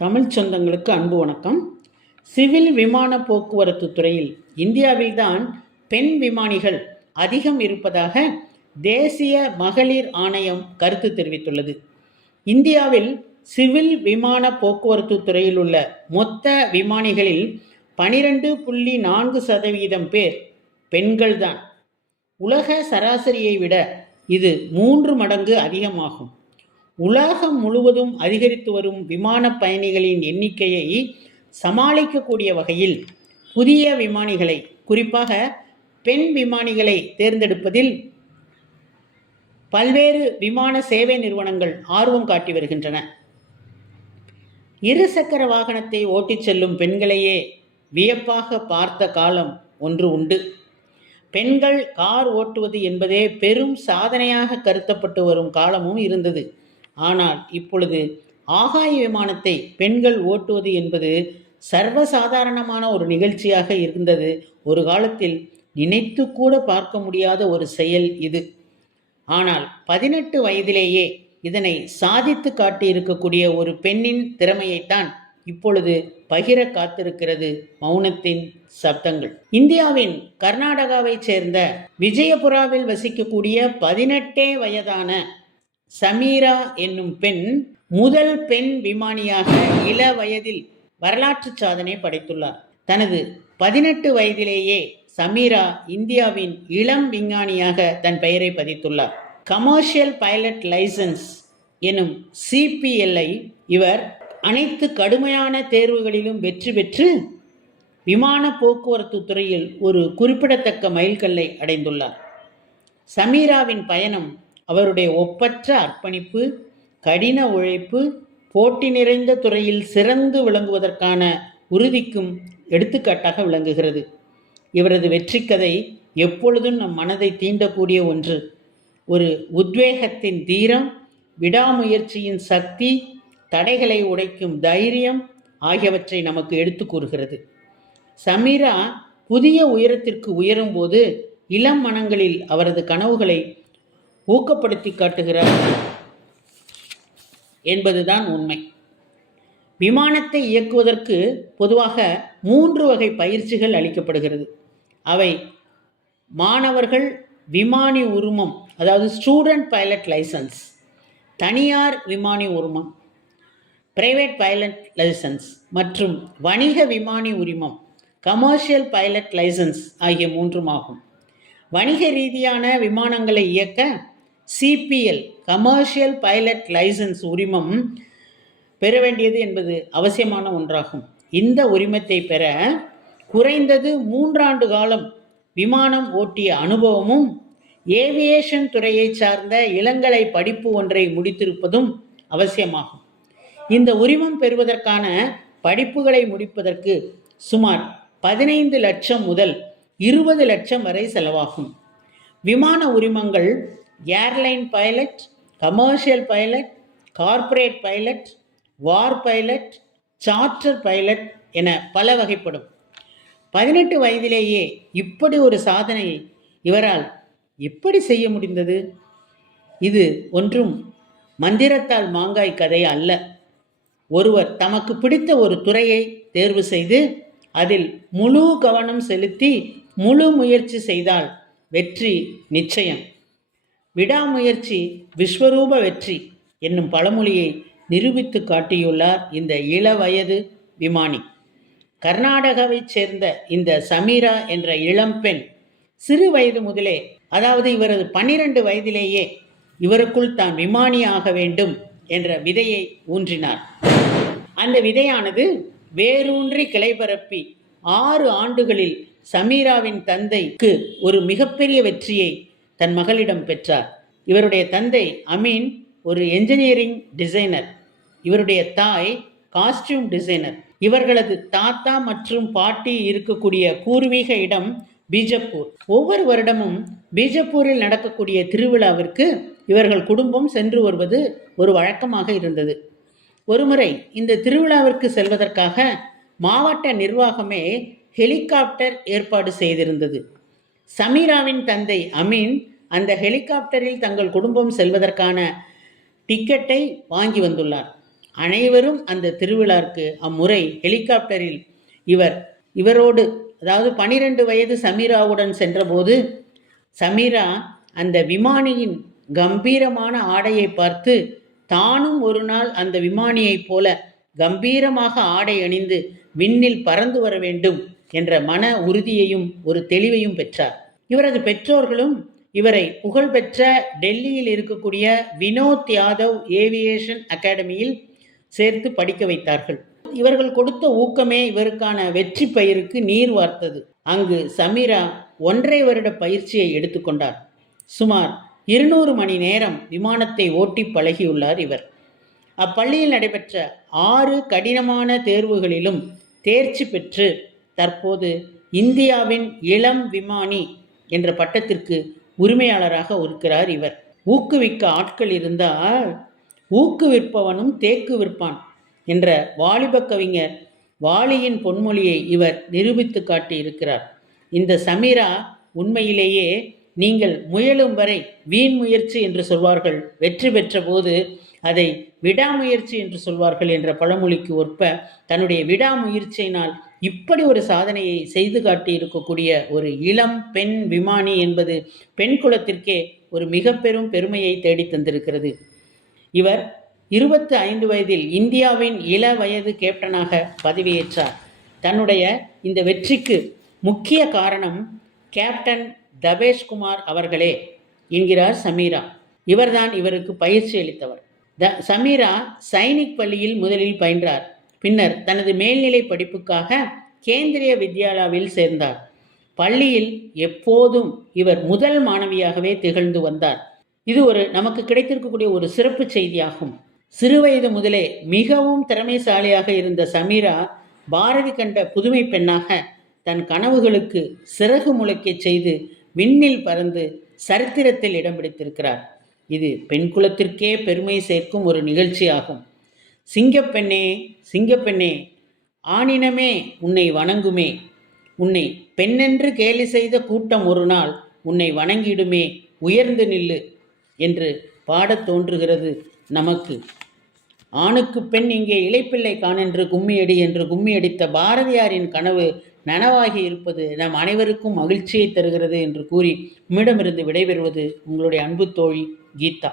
தமிழ் சொந்தங்களுக்கு அன்பு வணக்கம். சிவில் விமான போக்குவரத்து துறையில் இந்தியாவில்தான் பெண் விமானிகள் அதிகம் இருப்பதாக தேசிய மகளிர் ஆணையம் கருத்து தெரிவித்துள்ளது. இந்தியாவில் சிவில் விமான போக்குவரத்து துறையில் உள்ள மொத்த விமானிகளில் பனிரெண்டு புள்ளி நான்கு சதவீதம் பேர் பெண்கள்தான். உலக சராசரியை விட இது மூன்று மடங்கு அதிகமாகும். உலகம் முழுவதும் அதிகரித்து வரும் விமான பயணிகளின் எண்ணிக்கையை சமாளிக்கக்கூடிய வகையில் புதிய விமானிகளை குறிப்பாக பெண் விமானிகளை தேர்ந்தெடுப்பதில் பல்வேறு விமான சேவை நிறுவனங்கள் ஆர்வம் காட்டி வருகின்றன. இருசக்கர வாகனத்தை ஓட்டிச் செல்லும் பெண்களையே வியப்பாக பார்த்த காலம் ஒன்று உண்டு. பெண்கள் கார் ஓட்டுவது என்பதே பெரும் சாதனையாக கருத்தப்பட்டு வரும் காலமும் இருந்தது. ஆனால் இப்பொழுது ஆகாய விமானத்தை பெண்கள் ஓட்டுவது என்பது சர்வசாதாரணமான ஒரு நிகழ்ச்சியாக இருந்தது. ஒரு காலத்தில் நினைத்து கூட பார்க்க முடியாத ஒரு செயல் இது. ஆனால் பதினெட்டு வயதிலேயே இதனை சாதித்து காட்டியிருக்கக்கூடிய ஒரு பெண்ணின் திறமையைத்தான் இப்பொழுது பகிர காத்திருக்கிறது மௌனத்தின் சப்தங்கள். இந்தியாவின் கர்நாடகாவைச் சேர்ந்த விஜயபுராவில் வசிக்கக்கூடிய பதினெட்டே வயதான சமீரா என்னும் பெண் முதல் பெண் விமானியாக இள வயதில் வரலாற்று சாதனை படைத்துள்ளார். தனது பதினெட்டு வயதிலேயே சமீரா இந்தியாவின் இளம் விஞ்ஞானியாக தன் பெயரை பதித்துள்ளார். கமர்ஷியல் பைலட் லைசன்ஸ் எனும் சிபிஎல்ஐ இவர் அனைத்து கடுமையான தேர்வுகளிலும் வெற்றி பெற்று விமான போக்குவரத்து துறையில் ஒரு குறிப்பிடத்தக்க மைல்கல்லை அடைந்துள்ளார். சமீராவின் பயணம் அவருடைய ஒப்பற்ற அர்ப்பணிப்பு கடின உழைப்பு போட்டி நிறைந்த துறையில் சிறந்து விளங்குவதற்கான உறுதிக்கும் எடுத்துக்காட்டாக விளங்குகிறது. இவரது வெற்றி கதை எப்பொழுதும் நம் மனதை தீண்டக்கூடிய ஒன்று. ஒரு உத்வேகத்தின் தீரம் விடாமுயற்சியின் சக்தி தடைகளை உடைக்கும் தைரியம் ஆகியவற்றை நமக்கு எடுத்து கூறுகிறது. சமீரா புதிய உயரத்திற்கு உயரும்போது இளம் மனங்களில் அவரது கனவுகளை ஊக்கப்படுத்தி காட்டுகிறார் என்பதுதான் உண்மை. விமானத்தை இயக்குவதற்கு பொதுவாக மூன்று வகை பயிற்சிகள் அளிக்கப்படுகிறது. அவை மாணவர்கள் விமானி உரிமம் அதாவது ஸ்டூடெண்ட் பைலட் லைசன்ஸ் தனியார் விமானி உரிமம் பிரைவேட் பைலட் லைசன்ஸ் மற்றும் வணிக விமானி உரிமம் கமர்ஷியல் பைலட் லைசன்ஸ் ஆகிய மூன்றுமாகும் வணிக ரீதியான விமானங்களை இயக்க சிபிஎல் கமர்ஷியல் பைலட் லைசன்ஸ் உரிமம் பெற வேண்டியது என்பது அவசியமான ஒன்றாகும். இந்த உரிமத்தை பெற குறைந்தது மூன்றாண்டு காலம் விமானம் ஓட்டிய அனுபவமும் ஏவியேஷன் துறையை சார்ந்த இளங்கலை படிப்பு ஒன்றை முடித்திருப்பதும் அவசியமாகும். இந்த உரிமம் பெறுவதற்கான படிப்புகளை முடிப்பதற்கு சுமார் பதினைந்து லட்சம் முதல் இருபது லட்சம் வரை செலவாகும். விமான உரிமங்கள் airline pilot commercial pilot corporate pilot war pilot charter pilot என பல வகைப்படும். பதினெட்டு வயதிலேயே இப்படி ஒரு சாதனையை இவரால் எப்படி செய்ய முடிந்தது? இது ஒன்றும் மந்திரத்தால் மாங்காய் கதை அல்ல. ஒருவர் தமக்கு பிடித்த ஒரு துறையை தேர்வு செய்து அதில் முழு கவனம் செலுத்தி முழு முயற்சி செய்தால் வெற்றி நிச்சயம். விடாமுயற்சி விஸ்வரூப வெற்றி என்னும் பழமொழியை நிரூபித்து காட்டியுள்ளார் இந்த இளவயது விமானி. கர்நாடகாவைச் சேர்ந்த இந்த சமீரா என்ற இளம்பெண் சிறு வயது முதலே அதாவது இவரது பன்னிரண்டு வயதிலேயே இவருக்குள் தான் விமானி ஆக வேண்டும் என்ற விதையை ஊன்றினார். அந்த விதையானது வேரூன்றி கிளைபரப்பி ஆறு ஆண்டுகளில் சமீராவின் தந்தைக்கு ஒரு மிகப்பெரிய வெற்றியை தன் மகளிடம் பெற்றார். இவருடைய தந்தை அமீன் ஒரு என்ஜினியரிங் டிசைனர் இவருடைய தாய் காஸ்டியூம் டிசைனர் இவர்களது தாத்தா மற்றும் பாட்டி இருக்கக்கூடிய பூர்வீக இடம் பீஜப்பூர். ஒவ்வொரு வருடமும் பீஜப்பூரில் நடக்கக்கூடிய திருவிழாவிற்கு இவர்கள் குடும்பம் சென்று வருவது ஒரு வழக்கமாக இருந்தது. ஒருமுறை இந்த திருவிழாவிற்கு செல்வதற்காக மாவட்ட நிர்வாகமே ஹெலிகாப்டர் ஏற்பாடு செய்திருந்தது. சமீராவின் தந்தை அமீன் அந்த ஹெலிகாப்டரில் தங்கள் குடும்பம் செல்வதற்கான டிக்கெட்டை வாங்கி வந்துள்ளார். அனைவரும் அந்த திருவிழாக்கு அம்முறை ஹெலிகாப்டரில் இவர் இவரோடு அதாவது பனிரெண்டு வயது சமீராவுடன் சென்றபோது சமீரா அந்த விமானியின் கம்பீரமான ஆடையை பார்த்து தானும் ஒரு நாள் அந்த விமானியைப் போல கம்பீரமாக ஆடை அணிந்து விண்ணில் பறந்து வர வேண்டும். என்ற மன உறுதியையும் ஒரு தெளிவையும் பெற்றார். இவரது பெற்றோர்களும் இவரை புகழ்பெற்ற டெல்லியில் இருக்கக்கூடிய வினோத் யாதவ் ஏவியேஷன் அகாடமியில் சேர்த்து படிக்க வைத்தார்கள். இவர்கள் கொடுத்த ஊக்கமே இவருக்கான வெற்றி பயிருக்கு நீர் வார்த்தது. அங்கு சமீரா ஒன்றை வருட பயிற்சியை எடுத்துக்கொண்டார் சுமார் இருநூறு மணி நேரம் விமானத்தை ஓட்டி பழகியுள்ளார் இவர். அப்பள்ளியில் நடைபெற்ற ஆறு கடினமான தேர்வுகளிலும் தேர்ச்சி பெற்று தற்போது இந்தியாவின் இளம் விமானி என்ற பட்டத்திற்கு உரிமையாளராக இருக்கிறார் இவர். ஊக்குவிக்க ஆட்கள் இருந்தால் ஊக்குவிற்பவனும் தேக்கு விற்பான் என்ற வாலிப கவிஞர் வாலியின் பொன்மொழியை இவர் நிரூபித்து காட்டியிருக்கிறார். இந்த சமீரா உண்மையிலேயே நீங்கள் முயலும் வரை வீண் முயற்சி என்று சொல்வார்கள் வெற்றி பெற்ற போது அதை விடாமுயற்சி என்று சொல்வார்கள் என்ற பழமொழிக்கு ஒற்ப தன்னுடைய விடாமுயற்சியினால் இப்படி ஒரு சாதனையை செய்து காட்டி இருக்கக்கூடிய ஒரு இளம் பெண் விமானி என்பது பெண் குலத்திற்கே ஒரு மிக பெரும் பெருமையை தேடி தந்திருக்கிறது. இவர் இருபத்தி ஐந்து வயதில் இந்தியாவின் இள வயது கேப்டனாக பதவியேற்றார். தன்னுடைய இந்த வெற்றிக்கு முக்கிய காரணம் கேப்டன் தபேஷ்குமார் அவர்களே என்கிறார் சமீரா. இவர்தான் இவருக்கு பயிற்சி அளித்தவர். த சமீரா சைனிக் பள்ளியில் முதலில் பயின்றார். பின்னர் தனது மேல்நிலை படிப்புக்காக கேந்திரிய வித்யாலாவில் சேர்ந்தார். பள்ளியில் எப்போதும் இவர் முதல் மாணவியாகவே திகழ்ந்து வந்தார். இது ஒரு நமக்கு கிடைத்திருக்கக்கூடிய ஒரு சிறப்பு செய்தியாகும். சிறுவயது முதலே மிகவும் திறமைசாலியாக இருந்த சமீரா பாரதி கண்ட புதுமை பெண்ணாக தன் கனவுகளுக்கு சிறகு முளைக்கச் செய்து விண்ணில் பறந்து சரித்திரத்தில் இடம் பிடித்திருக்கிறார். இது பெண் குலத்திற்கே பெருமை சேர்க்கும் ஒரு நிகழ்ச்சியாகும். சிங்கப்பெண்ணே சிங்கப்பெண்ணே ஆணினமே உன்னை வணங்குமே. உன்னை பெண்ணென்று கேலி செய்த கூட்டம் ஒரு நாள் உன்னை வணங்கிடுமே. உயர்ந்து நில்லு என்று பாடத் தோன்றுகிறது நமக்கு. ஆணுக்கு பெண் இங்கே இளைப்பிள்ளை காணென்று கும்மியடி என்று கும்மியடித்த பாரதியாரின் கனவு நனவாகி இருப்பது நம் அனைவருக்கும் மகிழ்ச்சியை தருகிறது என்று கூறி உம்மிடமிருந்து விடைபெறுவது உங்களுடைய அன்பு தோழி கீதா.